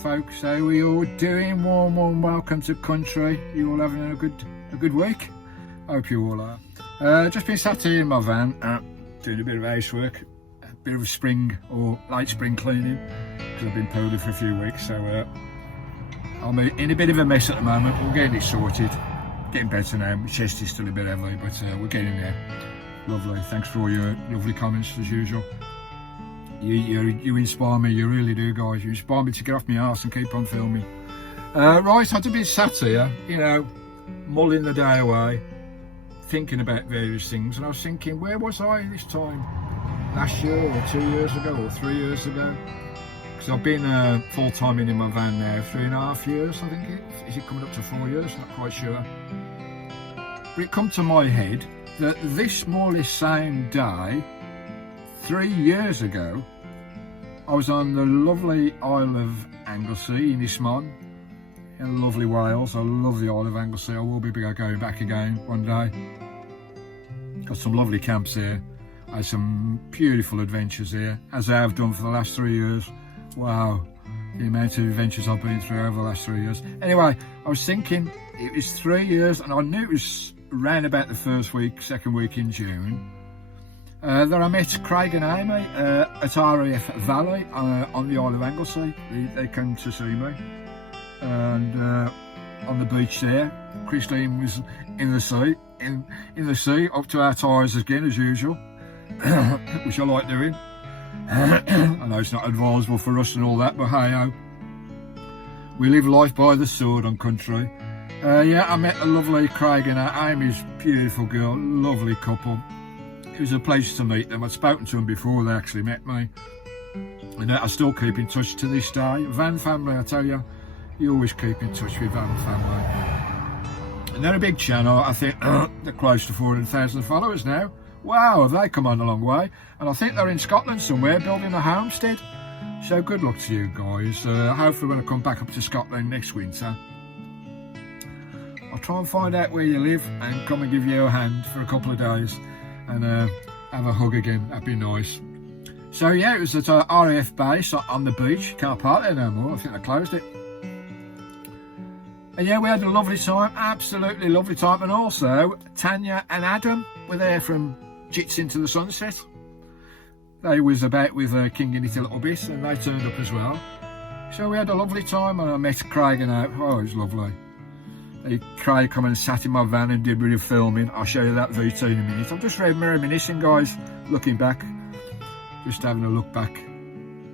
folks. How are you all doing? Warm welcome to country. You all having a good week? Hope you all are. Just been sat here in my van, doing a bit of housework, a bit of spring or late spring cleaning, because I've been poorly for a few weeks. So I'm in a bit of a mess at the moment. We're getting it sorted, getting better now. My chest is still a bit heavy, but we're getting there. Lovely. Thanks for all your lovely comments as usual. You inspire me, you really do, guys. You inspire me to get off my arse and keep on filming. Right, I've been sat here, you know, mulling the day away, thinking about various things, and I was thinking, where was I this time? Last year, or 2 years ago, or 3 years ago? Because I've been full-time in my van now, 3.5 years, I think is it coming up to 4 years? Not quite sure. But it come to my head that this more or less same day, 3 years ago, I was on the lovely Isle of Anglesey in Ismon, in lovely Wales. I love the Isle of Anglesey. I will be going back again one day. Got some lovely camps here. I had some beautiful adventures here, as I have done for the last 3 years. Wow, the amount of adventures I've been through over the last 3 years. Anyway, I was thinking it was 3 years, and I knew it was around about the second week in June. That I met Craig and Amy at RAF Valley on the Isle of Anglesey. They came to see me, and on the beach there, Christine was in the sea, in the sea, up to our tyres again as usual, which I like doing. I know it's not advisable for us and all that, but hey ho, we live life by the sword on country. Yeah, I met a lovely Craig and Amy's beautiful girl, lovely couple. It was a pleasure to meet them. I'd spoken to them before they actually met me, and I still keep in touch to this day. Van family, I tell you, you always keep in touch with Van family. And they're a big channel. I think they're close to 400,000 followers now. Wow, have they come on a long way? And I think they're in Scotland somewhere building a homestead. So good luck to you guys. Hopefully when I come back up to Scotland next winter, I'll try and find out where you live and come and give you a hand for a couple of days and have a hug again. That'd be nice. So yeah, it was at RAF base on the beach. Can't park there no more. I think they closed it. And yeah, we had a lovely time, absolutely lovely time. And also Tanya and Adam were there from Jits into the sunset. They was about with King in it a little bit, and they turned up as well. So we had a lovely time, and I met Craig and out. Oh, it was lovely. Craig come and sat in my van and did a bit of filming. I'll show you that VT in a minute. I'm just reminiscing, guys, looking back, just having a look back.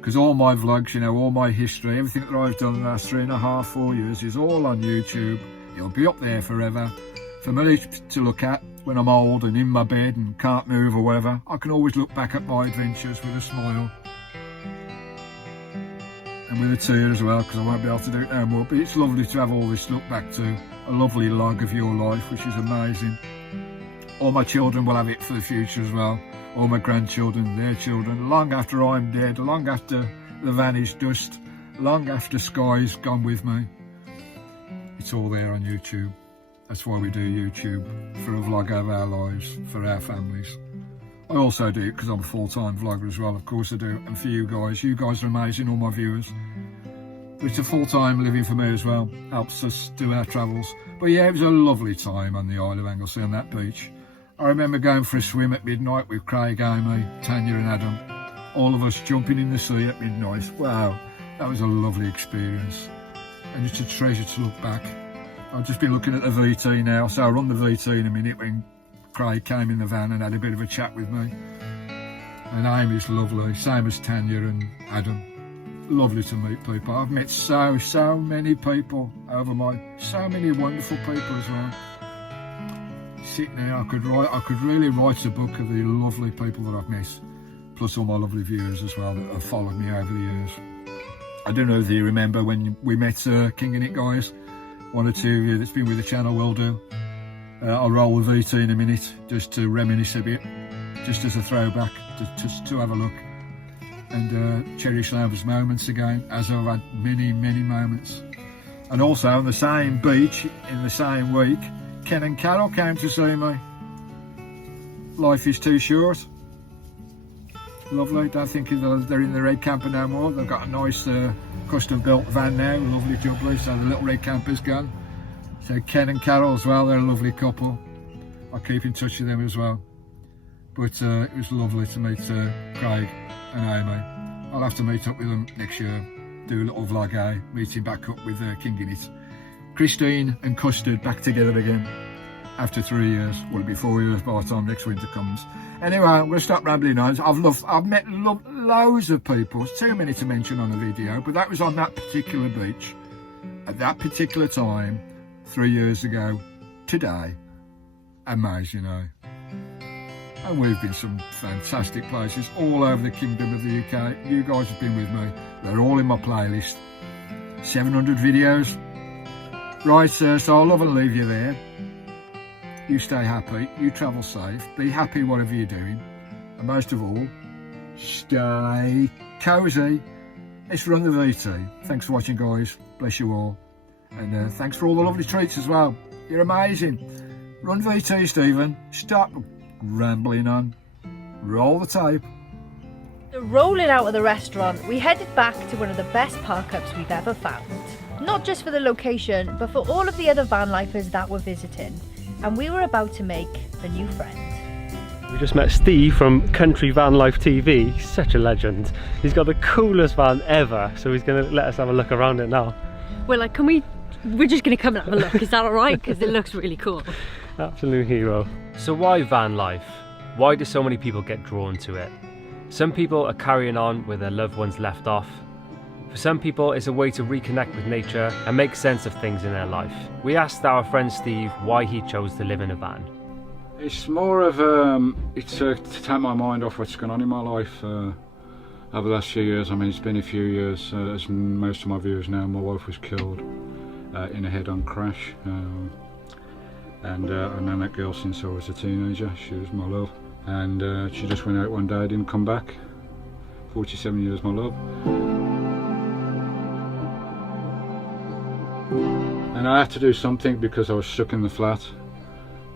Because all my vlogs, you know, all my history, everything that I've done in the last 3.5, 4 years is all on YouTube. It'll be up there forever. For me to look at when I'm old and in my bed and can't move or whatever, I can always look back at my adventures with a smile. And with a tear as well, because I won't be able to do it no more. But it's lovely to have all this to look back to. A lovely log of your life, which is amazing. All my children will have it for the future as well. All my grandchildren, their children, long after I'm dead, long after the van is dust, long after Skye's gone with me. It's all there on YouTube. That's why we do YouTube, for a vlog of our lives, for our families. I also do it because I'm a full-time vlogger as well, of course I do. And for you guys are amazing, all my viewers. But it's a full-time living for me as well, helps us do our travels. But yeah, it was a lovely time on the Isle of Anglesey on that beach. I remember going for a swim at midnight with Craig, Amy, Tanya and Adam. All of us jumping in the sea at midnight. Wow, that was a lovely experience. And it's a treasure to look back. I've just been looking at the VT now, so I'll run the VT in a minute when Craig came in the van and had a bit of a chat with me. And Amy's lovely, same as Tanya and Adam. Lovely to meet people. I've met so many people over so many wonderful people as well. Sitting there, I could really write a book of the lovely people that I've met, plus all my lovely viewers as well that have followed me over the years. I don't know if you remember when we met King in It, guys. One or two of you that's been with the channel will do. I'll roll the VT in a minute just to reminisce a bit, just as a throwback, just to have a look and cherish those moments again, as I've had many moments. And also on the same beach in the same week, Ken and Carol came to see me. Life is too short. Lovely. Don't think they're in the red camper no more. They've got a nice custom built van now, lovely jubbly, so the little red camper's gone. So Ken and Carol as well, they're a lovely couple. I keep in touch with them as well. But it was lovely to meet Craig and Amy. I'll have to meet up with them next year, do a little vlog, meeting back up with King in it. Christine and Custard back together again after 3 years. Will it be 4 years by the time next winter comes? Anyway, I'm going to stop rambling on. I've met loads of people. It's too many to mention on the video, but that was on that particular beach at that particular time 3 years ago today. Amazing, And we've been some fantastic places all over the kingdom of the UK. You guys have been with me. They're all in my playlist. 700 videos. Right, so I'll love and leave you there. You stay happy, you travel safe, be happy whatever you're doing, and most of all, stay cosy. It's Run the VT. Thanks for watching, guys. Bless you all. And thanks for all the lovely treats as well. You're amazing. Run VT, Stephen. Stop rambling on. Roll the tape. Rolling out of the restaurant, we headed back to one of the best park ups we've ever found. Not just for the location, but for all of the other van lifers that were visiting. And we were about to make a new friend. We just met Steve from Country Van Life TV. He's such a legend. He's got the coolest van ever, so he's going to let us have a look around it now. We're like, we're just going to come and have a look. Is that alright? Because it looks really cool. Absolute hero. So why van life? Why do so many people get drawn to it? Some people are carrying on where their loved ones left off. For some people, it's a way to reconnect with nature and make sense of things in their life. We asked our friend Steve why he chose to live in a van. It's more of it's to take my mind off what's going on in my life over the last few years. I mean, it's been a few years, as most of my viewers know. My wife was killed in a head-on crash, and I've known that girl since I was a teenager. She was my love, and she just went out one day, didn't come back. 47 years, my love. And I had to do something because I was stuck in the flat,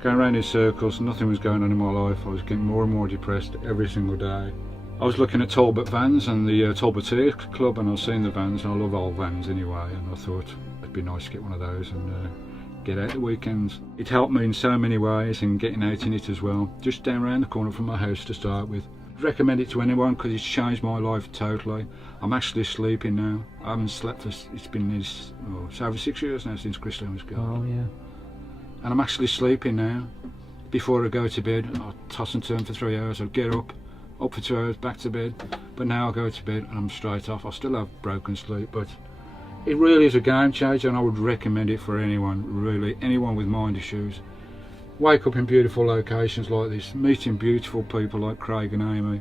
going around in circles. Nothing was going on in my life. I was getting more and more depressed every single day. I was looking at Talbot vans and the Talboteer Club, and I was seeing the vans, and I love old vans anyway, and I thought it'd be nice to get one of those and get out the weekends. It helped me in so many ways, and getting out in it as well. Just down around the corner from my house to start with. I'd recommend it to anyone because it's changed my life totally. I'm actually sleeping now. I haven't slept for, it's been it's over 6 years now since Christine was gone. Oh yeah. And I'm actually sleeping now. Before I go to bed, I'll toss and turn for 3 hours. I'll get up for 2 hours, back to bed. But now I go to bed and I'm straight off. I still have broken sleep, but it really is a game changer, and I would recommend it for anyone, really, anyone with mind issues. Wake up in beautiful locations like this, meeting beautiful people like Craig and Amy.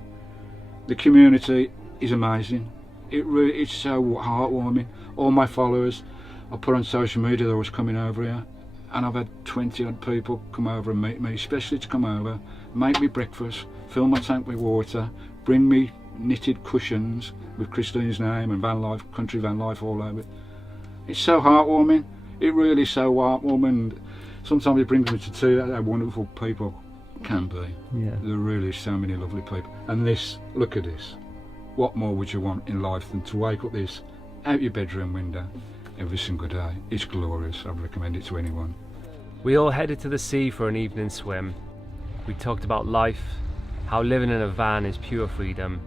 The community is amazing. It's so heartwarming. All my followers, I put on social media that I was coming over here, and I've had 20 odd people come over and meet me, especially to come over, make me breakfast, fill my tank with water, bring me knitted cushions with Christine's name and van life, country van life all over it. It's so heartwarming. It really is so heartwarming. Sometimes it brings me to see how wonderful people can be. Yeah. There are really so many lovely people. And this, look at this. What more would you want in life than to wake up this out your bedroom window every single day? It's glorious. I'd recommend it to anyone. We all headed to the sea for an evening swim. We talked about life, how living in a van is pure freedom,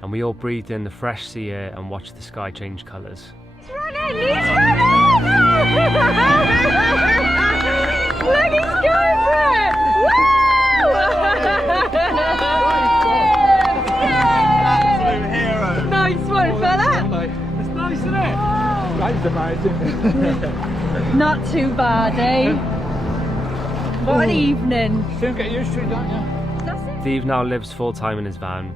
and we all breathed in the fresh sea air and watched the sky change colours. He's running! He's running! Look, he's going for it! Woo! Absolute hero. Nice one, fella. It's nice, isn't it? That's amazing. Not too bad, eh? What an evening. Soon get used to it, don't you? That's it. Steve now lives full-time in his van,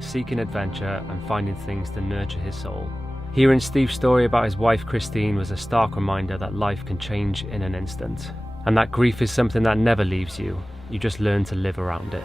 seeking adventure and finding things to nurture his soul. Hearing Steve's story about his wife Christine was a stark reminder that life can change in an instant, and that grief is something that never leaves you. You just learn to live around it.